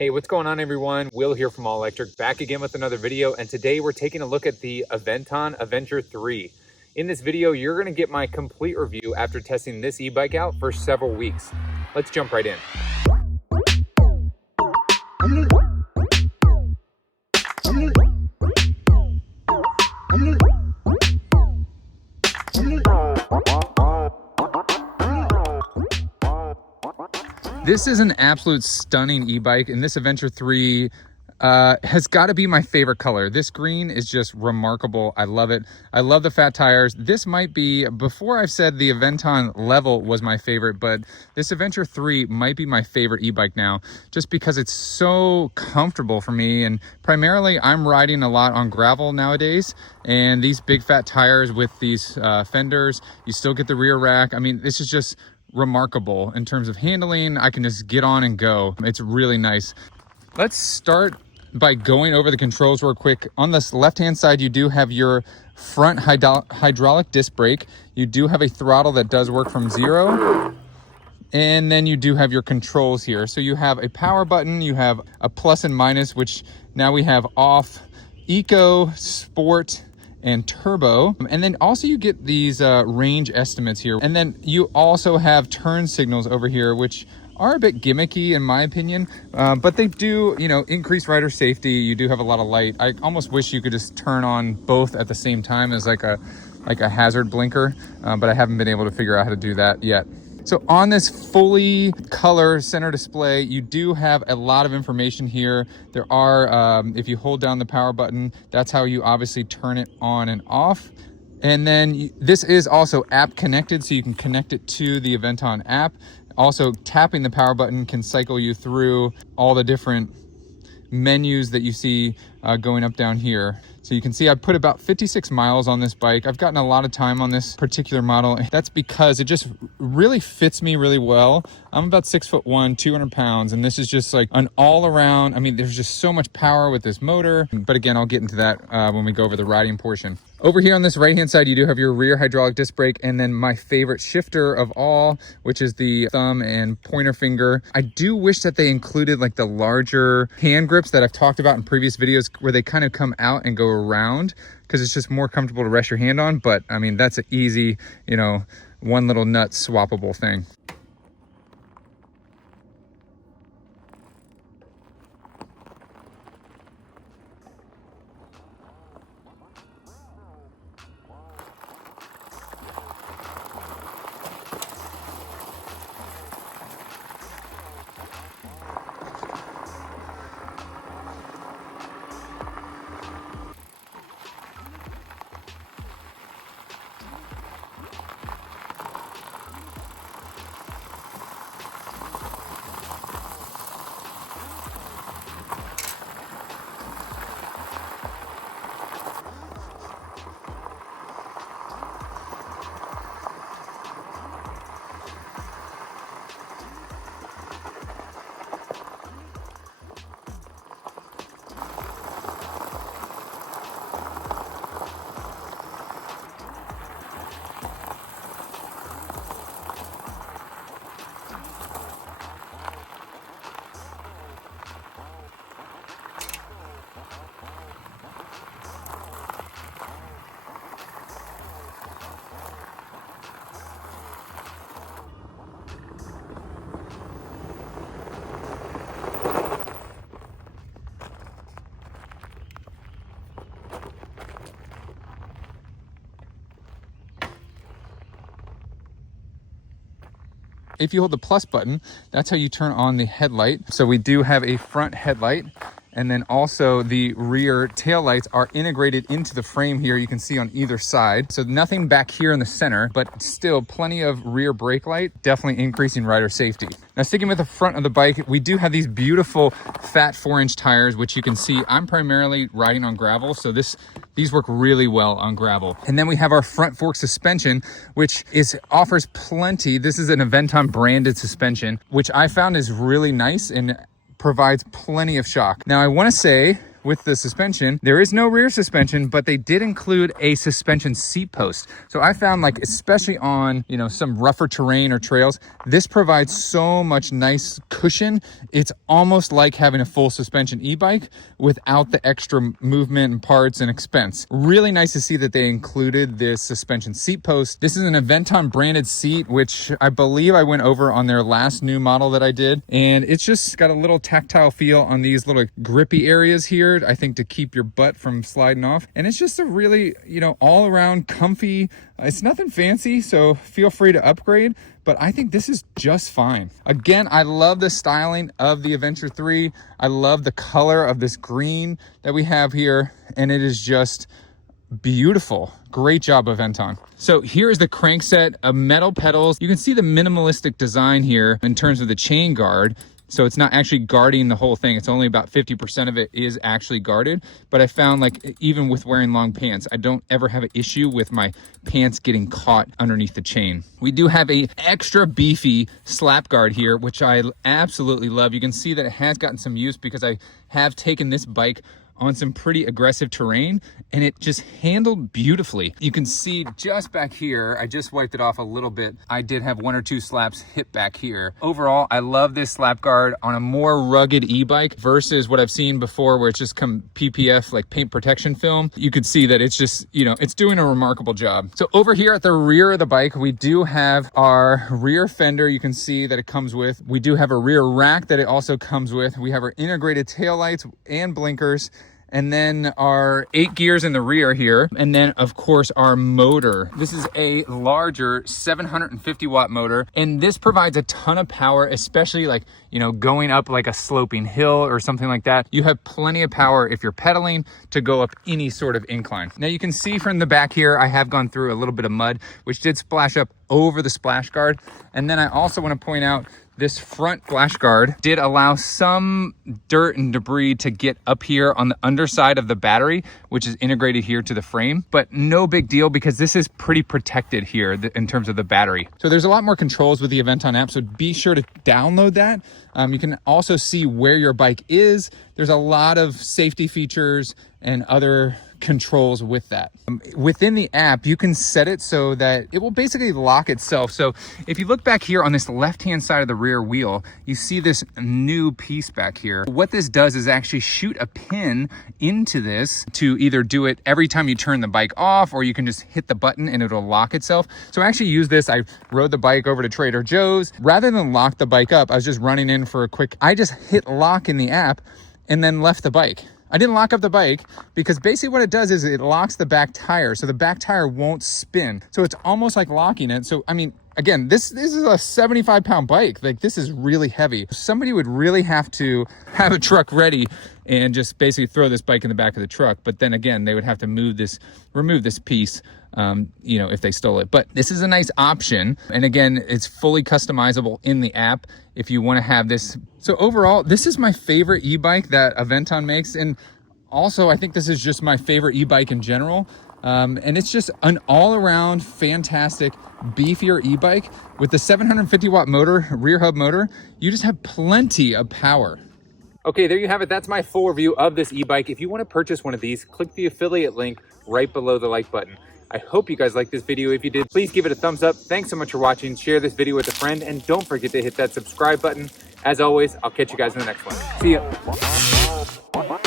Hey, what's going on everyone? Will here from All Electric, back again with another video, and today we're taking a look at the Aventon Aventure 3. In this video, you're gonna get my complete review after testing this e-bike out for several weeks. Let's jump right in. This is an absolute stunning e-bike, and this Aventure 3 has got to be my favorite color. This green is just remarkable. I love it. I love the fat tires. This might be, before I've said the Aventon Level was my favorite, but this Aventure 3 might be my favorite e-bike now, just because it's so comfortable for me. And primarily I'm riding a lot on gravel nowadays, and these big fat tires with these fenders, you still get the rear rack. I mean, this is just remarkable in terms of handling. I can just get on and go. It's really nice. Let's start by going over the controls real quick. On this left hand side, you do have your front hydraulic disc brake. You do have a throttle that does work from 0, and then you do have your controls here. So you have a power button, you have a plus and minus, which now we have off, eco, sport, and turbo. And then also you get these range estimates here, and then you also have turn signals over here, which are a bit gimmicky in my opinion, but they do, you know, increase rider safety. You do have a lot of light. I almost wish you could just turn on both at the same time as like a hazard blinker, but I haven't been able to figure out how to do that yet. So on this fully color center display, you do have a lot of information here. There are, if you hold down the power button, that's how you obviously turn it on and off. And then this is also app connected, so you can connect it to the Aventon app. Also, tapping the power button can cycle you through all the different menus that you see going up down here. So you can see I put about 56 miles on this bike. I've gotten a lot of time on this particular model. That's because it just really fits me really well. I'm about 6'1", 200 pounds, and this is just like an all around, I mean, there's just so much power with this motor. But again, I'll get into that when we go over the riding portion. Over here on this right hand side, you do have your rear hydraulic disc brake, and then my favorite shifter of all, which is the thumb and pointer finger. I do wish that they included like the larger hand grips that I've talked about in previous videos, where they kind of come out and go around, because it's just more comfortable to rest your hand on. But I mean, that's an easy, you know, one little nut swappable thing. If you hold the plus button, that's how you turn on the headlight. So we do have a front headlight, and then also the rear tail lights are integrated into the frame here. You can see on either side. So nothing back here in the center, but still plenty of rear brake light, definitely increasing rider safety. Now sticking with the front of the bike, we do have these beautiful fat 4-inch tires, which you can see I'm primarily riding on gravel. So these work really well on gravel. And then we have our front fork suspension, which offers plenty. This is an Aventon branded suspension, which I found is really nice and provides plenty of shock. Now I want to say with the suspension. There is no rear suspension, but they did include a suspension seat post. So I found, like, especially on, you know, some rougher terrain or trails, this provides so much nice cushion. It's almost like having a full suspension e-bike without the extra movement and parts and expense. Really nice to see that they included this suspension seat post. This is an Aventon branded seat, which I believe I went over on their last new model that I did. And it's just got a little tactile feel on these little grippy areas here, I think, to keep your butt from sliding off. And it's just a really, you know, all around comfy, it's nothing fancy, so feel free to upgrade, but I think this is just fine. Again, I love the styling of the Aventure 3. I love the color of this green that we have here, and it is just beautiful. Great job, Aventon. So here is the Crankset of metal pedals. You can see the minimalistic design here in terms of the chain guard. So it's not actually guarding the whole thing. It's only about 50% of it is actually guarded. But I found, like, even with wearing long pants, I don't ever have an issue with my pants getting caught underneath the chain. We do have a extra beefy slap guard here, which I absolutely love. You can see that it has gotten some use because I have taken this bike on some pretty aggressive terrain, and it just handled beautifully. You can see just back here, I just wiped it off a little bit. I did have 1 or 2 slaps hit back here. Overall, I love this slap guard on a more rugged e-bike versus what I've seen before where it's just come PPF, like paint protection film. You could see that it's just, you know, it's doing a remarkable job. So over here at the rear of the bike, we do have our rear fender. You can see that it comes with. We do have a rear rack that it also comes with. We have our integrated taillights and blinkers, and then our 8 gears in the rear here. And then of course our motor. This is a larger 750 watt motor. And this provides a ton of power, especially, like, you know, going up like a sloping hill or something like that. You have plenty of power if you're pedaling to go up any sort of incline. Now you can see from the back here, I have gone through a little bit of mud, which did splash up over the splash guard. And then I also want to point out this front splash guard did allow some dirt and debris to get up here on the underside of the battery, which is integrated here to the frame, but no big deal because this is pretty protected here in terms of the battery. So there's a lot more controls with the Aventon app, so be sure to download that. You can also see where your bike is. There's a lot of safety features and other controls with that. Within the app, you can set it so that it will basically lock itself. So if you look back here on this left-hand side of the rear wheel, you see this new piece back here. What this does is actually shoot a pin into this to either do it every time you turn the bike off, or you can just hit the button and it'll lock itself. So I actually use this. I rode the bike over to Trader Joe's. Rather than lock the bike up, I was just running in for a quick, I just hit lock in the app and then left the bike. I didn't lock up the bike because basically what it does is it locks the back tire, so the back tire won't spin. So it's almost like locking it. So, I mean, again, this is a 75-pound bike. Like, this is really heavy. Somebody would really have to have a truck ready and just basically throw this bike in the back of the truck. But then again, they would have to remove this piece, you know, if they stole it. But this is a nice option. And again, it's fully customizable in the app if you want to have this. So overall, this is my favorite e-bike that Aventon makes. And also, I think this is just my favorite e-bike in general. And it's just an all-around fantastic, beefier e-bike with the 750 watt motor, rear hub motor. You just have plenty of power. Okay, there you have it. That's my full review of this e-bike. If you want to purchase one of these, click the affiliate link right below the like button. I hope you guys liked this video. If you did, please give it a thumbs up. Thanks so much for watching. Share this video with a friend, and don't forget to hit that subscribe button. As always, I'll catch you guys in the next one. See ya.